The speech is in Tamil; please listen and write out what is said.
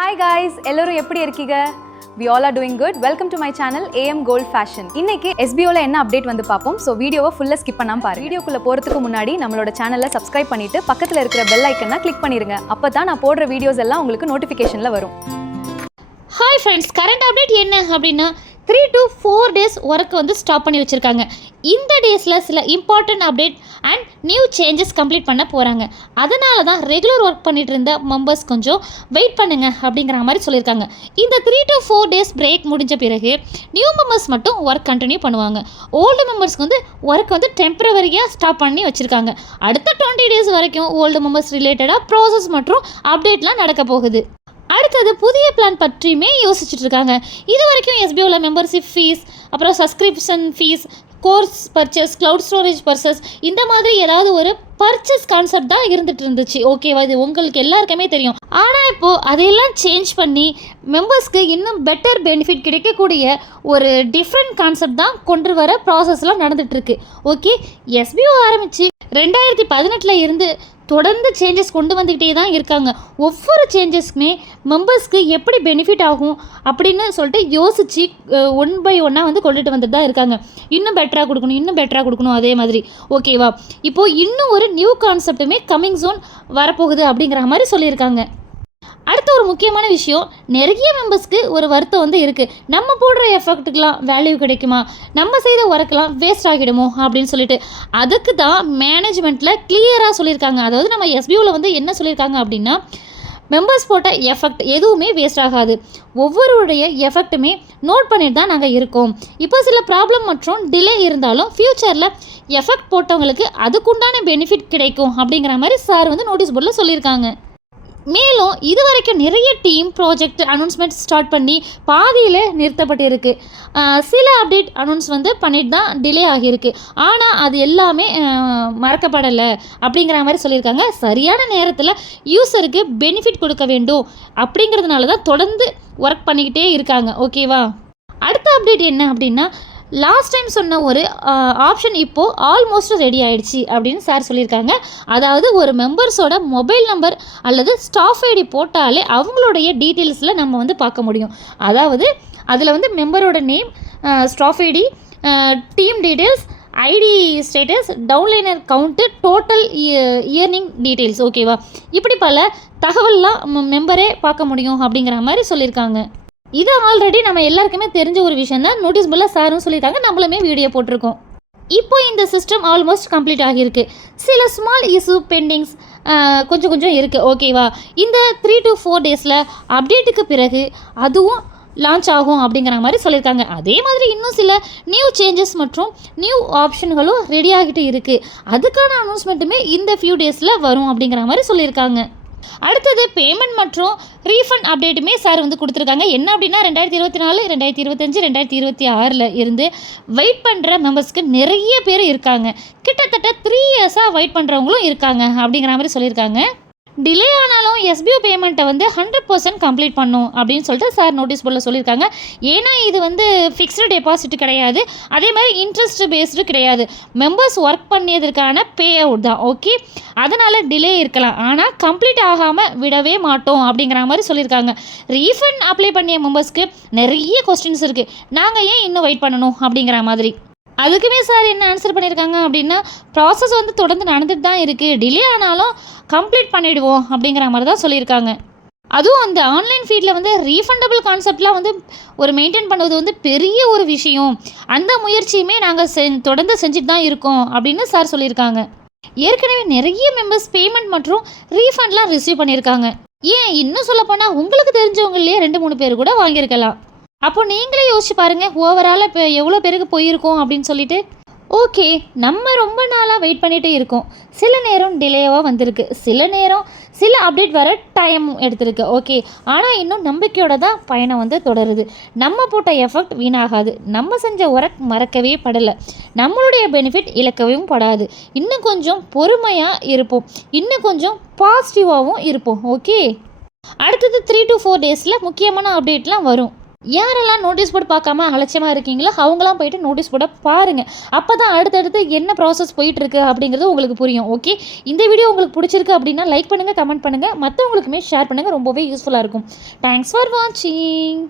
Hi guys, எல்லாரும் எப்படி இருக்கீங்க? We all are doing good. Welcome to my channel AM Gold Fashion. இன்னைக்கு SBO ல என்ன அப்டேட் வந்து பாப்போம். சோ வீடியோவை ஃபுல்லா ஸ்கிப் பண்ணாம பாருங்க. வீடியோக்குள்ள போறதுக்கு முன்னாடி நம்மளோட சேனலை சப்ஸ்கிரைப் பண்ணிட்டு பக்கத்துல இருக்கிற பெல் ஐகானை கிளிக் பண்ணிருங்க. அப்பதான் நான் போடுற வீடியோஸ் எல்லாம் உங்களுக்கு நோட்டிஃபிகேஷன்ல வரும். ஹாய் ஃப்ரெண்ட்ஸ், கரண்ட் அப்டேட் என்ன அப்படின்னா 3 to 4 days ஒர்க் வந்து ஸ்டாப் பண்ணி வச்சுருக்காங்க. இந்த டேஸில் சில important update and new changes complete பண்ண போகிறாங்க. அதனால தான் ரெகுலர் ஒர்க் பண்ணிட்டு இருந்த மெம்பர்ஸ் கொஞ்சம் வெயிட் பண்ணுங்க அப்படிங்கிற மாதிரி சொல்லியிருக்காங்க. இந்த 3 to 4 days பிரேக் முடிஞ்ச பிறகு நியூ மெம்பர்ஸ் மட்டும் ஒர்க் கண்டினியூ பண்ணுவாங்க. ஓல்டு மெம்பர்ஸ்க்கு வந்து ஒர்க் வந்து டெம்பரவரியாக ஸ்டாப் பண்ணி வச்சுருக்காங்க. அடுத்த 20 days வரைக்கும் ஓல்டு மெம்பர்ஸ் ரிலேட்டடாக ப்ராசஸ் மற்றும் அப்டேட்லாம் நடக்க போகுது. அடுத்தது புதிய பிளான் பற்றியுமே யோசிச்சுட்டு இருக்காங்க. இது வரைக்கும் எஸ்பிஓவில் மெம்பர்ஷிப் ஃபீஸ், அப்புறம் subscription fees, course purchase, cloud storage purchase, இந்த மாதிரி ஏதாவது ஒரு பர்ச்சேஸ் கான்செப்ட் தான் இருந்துட்டு இருந்துச்சு. ஓகேவா, இது உங்களுக்கு எல்லாருக்குமே தெரியும். ஆனால் இப்போது அதையெல்லாம் சேஞ்ச் பண்ணி மெம்பர்ஸ்க்கு இன்னும் பெட்டர் பெனிஃபிட் கிடைக்கக்கூடிய ஒரு டிஃப்ரெண்ட் கான்செப்ட் தான் கொண்டு வர ப்ராசஸ்லாம் நடந்துகிட்ருக்கு. ஓகே, எஸ்பிஓ ஆரம்பித்து 2018 இருந்து தொடர்ந்து சேஞ்சஸ் கொண்டு வந்துக்கிட்டே தான் இருக்காங்க. ஒவ்வொரு சேஞ்சஸ்க்குமே மெம்பர்ஸ்க்கு எப்படி பெனிஃபிட் ஆகும் அப்படின்னு சொல்லிட்டு யோசித்து ஒன் பை ஒன்னாக வந்து கொண்டுட்டு வந்துட்டு தான் இருக்காங்க. இன்னும் பெட்டராக கொடுக்கணும் அதே மாதிரி. ஓகேவா, இப்போது இன்னும் ஒரு நியூ கான்செப்ட்டுமே கம்மிங் சூன் வரப்போகுது அப்படிங்கிற மாதிரி சொல்லியிருக்காங்க. அடுத்த ஒரு முக்கியமான விஷயம், நிறைய மெம்பர்ஸ்க்கு ஒரு வருத்தம் வந்து இருக்குது. நம்ம போடுற எஃபெக்ட்டுக்கெலாம் வேல்யூ கிடைக்குமா, நம்ம செய்த ஒர்க்கெலாம் வேஸ்ட் ஆகிடுமோ அப்படின்னு சொல்லிட்டு. அதுக்கு தான் மேனேஜ்மெண்ட்டில் கிளியராக சொல்லியிருக்காங்க. அதாவது நம்ம எஸ்பிஓவில் வந்து என்ன சொல்லியிருக்காங்க அப்படின்னா, மெம்பர்ஸ் போட்ட எஃபெக்ட் எதுவுமே வேஸ்ட் ஆகாது. ஒவ்வொருடைய எஃபெக்ட்டுமே நோட் பண்ணிட்டு தான் நாங்கள் இருக்கோம். இப்போ சில ப்ராப்ளம் மற்றும் டிலே இருந்தாலும் ஃப்யூச்சரில் எஃபெக்ட் போட்டவங்களுக்கு அதுக்குண்டான பெனிஃபிட் கிடைக்கும் அப்படிங்கிற மாதிரி சார் வந்து நோட்டீஸ் போர்டில் சொல்லியிருக்காங்க. மேலும் இது வரைக்கும் நிறைய டீம் ப்ராஜெக்ட் அனௌன்ஸ்மெண்ட் ஸ்டார்ட் பண்ணி பாதியில் நிறுத்தப்பட்டிருக்கு. சில அப்டேட் அனௌன்ஸ் வந்து பண்ணிட்டு தான் டிலே ஆகியிருக்கு. ஆனால் அது எல்லாமே மறக்கப்படலை அப்படிங்கிற மாதிரி சொல்லியிருக்காங்க. சரியான நேரத்தில் யூஸருக்கு பெனிஃபிட் கொடுக்க வேண்டும் அப்படிங்கிறதுனால தான் தொடர்ந்து ஒர்க் பண்ணிக்கிட்டே இருக்காங்க. ஓகேவா, அடுத்த அப்டேட் என்ன அப்படின்னா, லாஸ்ட் டைம் சொன்ன ஒரு ஆப்ஷன் இப்போது ஆல்மோஸ்ட் ரெடி ஆகிடுச்சு அப்படின்னு சார் சொல்லியிருக்காங்க. அதாவது ஒரு மெம்பர்ஸோட மொபைல் நம்பர் அல்லது ஸ்டாஃப் ஐடி போட்டாலே அவங்களுடைய டீட்டெயில்ஸில் நம்ம வந்து பார்க்க முடியும். அதாவது அதில் வந்து மெம்பரோட name, staff ID, team details, ID status, downliner count, total earning details. ஓகேவா, இப்படி பல தகவல்லாம் மெம்பரே பார்க்க முடியும் அப்படிங்கிற மாதிரி சொல்லியிருக்காங்க. இது ஆல்ரெடி நம்ம எல்லாருக்குமே தெரிஞ்ச ஒரு விஷயம் தான். நோட்டீஸ் போர்டில் சாரும் சொல்லியிருக்காங்க, நம்மளுமே வீடியோ போட்டிருக்கோம். இப்போ இந்த சிஸ்டம் ஆல்மோஸ்ட் கம்ப்ளீட் ஆகியிருக்கு. சில ஸ்மால் இஷ்யூ பெண்டிங்ஸ் கொஞ்சம் இருக்குது. ஓகேவா, இந்த 3 to 4 days அப்டேட்டுக்கு பிறகு அதுவும் லான்ச் ஆகும் அப்படிங்கிற மாதிரி சொல்லியிருக்காங்க. அதே மாதிரி இன்னும் சில நியூ சேஞ்சஸ் மற்றும் நியூ ஆப்ஷன்களும் ரெடி ஆகிட்டு இருக்குது. அதுக்கான அனௌன்ஸ்மெண்ட்டுமே இந்த ஃபியூ டேஸில் வரும் அப்படிங்கிற மாதிரி சொல்லியிருக்காங்க. அடுத்தது பேமெண்ட் மற்றும் ரீஃபண்ட் அப்டேட்டுமே சார் வந்து கொடுத்துருக்காங்க. என்ன அப்படின்னா 2024, 2025, 2026 இருந்து வெயிட் பண்ணுற மெம்பர்ஸ்க்கு நிறைய பேர் இருக்காங்க. கிட்டத்தட்ட 3 years வெயிட் பண்ணுறவங்களும் இருக்காங்க அப்படிங்கிற மாதிரி சொல்லியிருக்காங்க. டிலே ஆனாலும் எஸ்பிஓ பேமெண்ட்டை வந்து 100% கம்ப்ளீட் பண்ணும் அப்படின்னு சொல்லிட்டு சார் நோட்டீஸ் போர்டில் சொல்லியிருக்காங்க. ஏன்னா இது வந்து ஃபிக்ஸ்டு டெபாசிட் கிடையாது, அதே மாதிரி இன்ட்ரெஸ்ட் பேஸ்டு கிடையாது. மெம்பர்ஸ் ஒர்க் பண்ணியதற்கான பே அவுட் தான். ஓகே, அதனால் டிலே இருக்கலாம், ஆனால் கம்ப்ளீட் ஆகாமல் விடவே மாட்டோம் அப்படிங்கிற மாதிரி சொல்லியிருக்காங்க. ரீஃபண்ட் அப்ளை பண்ணிய மெம்பர்ஸ்க்கு நிறைய கொஸ்டின்ஸ் இருக்குது. நாங்கள் ஏன் இன்னும் வெயிட் பண்ணணும் அப்படிங்கிற மாதிரி. அதுக்குமே சார் என்ன ஆன்சர் பண்ணியிருக்காங்க அப்படின்னா, ப்ராசஸ் வந்து தொடர்ந்து நடந்துட்டு தான் இருக்குது, டிலே ஆனாலும் கம்ப்ளீட் பண்ணிவிடுவோம் அப்படிங்கிற மாதிரி தான் சொல்லியிருக்காங்க. அதுவும் அந்த ஆன்லைன் ஃபீல்டில் வந்து ரீஃபண்டபிள் கான்செப்ட்லாம் வந்து ஒரு மெயின்டைன் பண்ணுவது வந்து பெரிய ஒரு விஷயம். அந்த முயற்சியுமே நாங்கள் தொடர்ந்து செஞ்சுட்டு தான் இருக்கோம் அப்படின்னு சார் சொல்லியிருக்காங்க. ஏற்கனவே நிறைய மெம்பர்ஸ் பேமெண்ட் மற்றும் ரீஃபண்ட்லாம் ரிசீவ் பண்ணியிருக்காங்க. ஏன் இன்னும் சொல்லப்போனால் உங்களுக்கு தெரிஞ்சவங்களே 2-3 பேர் கூட வாங்கியிருக்கலாம். அப்போ நீங்களே யோசிச்சு பாருங்கள், ஓவரால் இப்போ எவ்வளோ பேருக்கு போயிருக்கோம் அப்படின்னு சொல்லிட்டு. ஓகே, நம்ம ரொம்ப நாளாக வெயிட் பண்ணிகிட்டே இருக்கோம். சில நேரம் டிலேவாக வந்திருக்கு, சில நேரம் சில அப்டேட் வர டைம் எடுத்திருக்கு. ஓகே, ஆனால் இன்னும் நம்பிக்கையோட தான் பயணம் வந்து தொடருது. நம்ம போட்ட எஃபெக்ட் வீணாகாது, நம்ம செஞ்ச ஒர்க் மறக்கவே படலை, நம்மளுடைய பெனிஃபிட் இழக்கவும் படாது. இன்னும் கொஞ்சம் பொறுமையாக இருப்போம், இன்னும் கொஞ்சம் பாசிட்டிவாகவும் இருப்போம். ஓகே, அடுத்தது 3 to 4 days முக்கியமான அப்டேட்லாம் வரும். யாரெல்லாம் நோட்டீஸ் போர்டு பார்க்காம அலட்சியமாக இருக்கீங்களோ அவங்களாம் போயிட்டு நோட்டீஸ் போர்டை பாருங்கள். அப்போ தான் அடுத்தடுத்து என்ன ப்ராசஸ் போயிட்டுருக்கு அப்படிங்கிறது உங்களுக்கு புரியும். ஓகே, இந்த வீடியோ உங்களுக்கு பிடிச்சிருக்கு அப்படின்னா லைக் பண்ணுங்கள், கமெண்ட் பண்ணுங்கள், மற்றவங்களுக்குமே ஷேர் பண்ணுங்கள். ரொம்பவே யூஸ்ஃபுல்லாக இருக்கும். தேங்க்ஸ் ஃபார் வாட்சிங்.